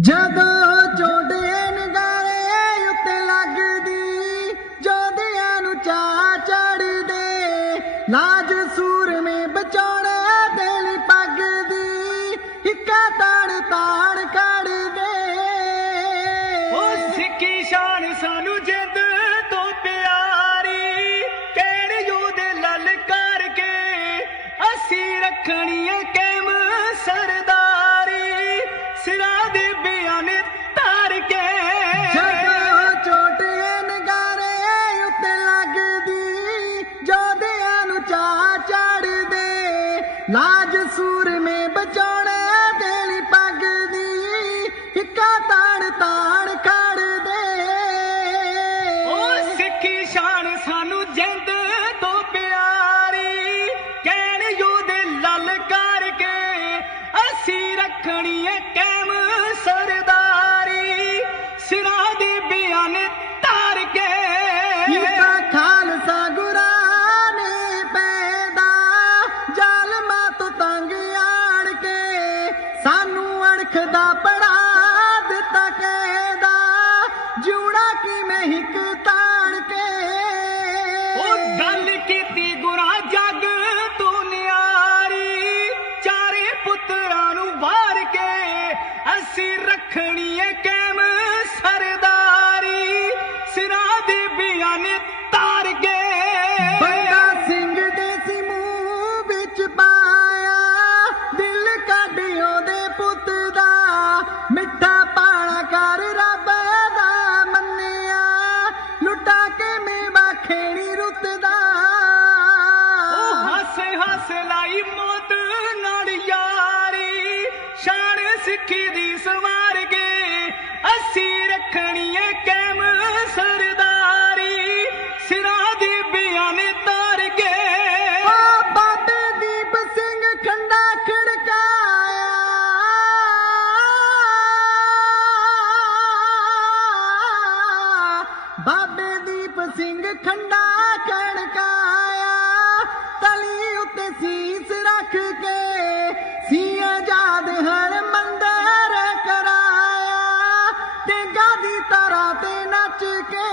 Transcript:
ਜਦੋਂ ਚੋਡੇ ਨਗਾਰੇ ਉੱਤੇ ਲੱਗਦੀ, ਜੋਧਿਆਂ ਨੂੰ ਚਾ ਚੜਦੇ ਲਾਜ ਸੂਰਮੇ ਬਚਾਉਣੇ ਦਿਲ ਪੱਗ ਦੀ ਤਾਣ ਤਾਣ ਕੱਢਦੇ ਉਹ ਸਿੱਖੀ ਸ਼ਾਨ ਸਾਨੂੰ ਜਿੰਦ ਤੋਂ ਪਿਆਰੀ ਕਿਹੜੇ ਯੋਧੇ ਲਲਕਾਰ ਕੇ ਅਸੀਂ ਰੱਖਣੀ ਚੜਦੇ ਲਾਜ ਸੂਰਮੇ ਬਚਾਉਣੇ ਦਿਲ ਪੱਗ ਦੀ ਹਿੱਕਾ ਤਾਣ ਤਾਣ ਕੱਢਦੇ ਉਹ ਸਿੱਖੀ ਸ਼ਾਨ ਸਾਨੂੰ ਜਿੰਦ ਤੋਂ ਪਿਆਰੀ, ਕਹਿਣ ਯੋਧੇ ਲਲਕਾਰ ਕਰਕੇ ਅਸੀਂ ਰੱਖਣੀ ਏ ਤੰਗ ਆਣ ਕੇ ਸਾਨੂੰ ਅਣਖ ਦਾ ਪੜਾ ਦਿੱਤਾ ਕਹਿਦਾ, ਜਿਉਣਾ ਕਿਵੇਂ ਹਿੱਕ ਤਾਣ ਕੇ। ਉਹ ਗੱਲ ਕੀਤੀ ਗੁਰਾ ਜੱਗ ਤੂੰ ਨਿਆਰੀ, ਚਾਰੇ ਪੁੱਤਰਾਂ ਨੂੰ ਵਾਰ ਕੇ ਅਸੀਂ ਰੱਖਣੀ ਮਿੱਠਾ ਪਾਣਾ ਕਰ ਰੱਬ ਦਾ ਮੰਨਿਆ। ਲੁੱਟਾ ਕੇ ਮੇਵਾ ਖੇੜੀ ਰੁੱਤਦਾ। ਉਹ ਹਾਸੇ ਹਾਸੇ ਲਾਈ ਮੌਤ ਨਾਲ ਯਾਰੀ। ਸ਼ਾਨ ਸਿੱਖੀ ਦੀ ਸਵਾਰੀ ਬਾਬੇ ਦੀਪ ਸਿੰਘ ਖੰਡਾ ਕਣਕਾਇਆ ਤਲੀ ਉੱਤੇ ਸੀਸ ਰੱਖ ਕੇ ਸੀ ਆਜ਼ਾਦ ਹਰ ਮੰਦਰ ਕਰਾਇਆ ਤੇ ਗਾਦੀ ਤਰਾ ਤੇ ਨੱਚ ਕੇ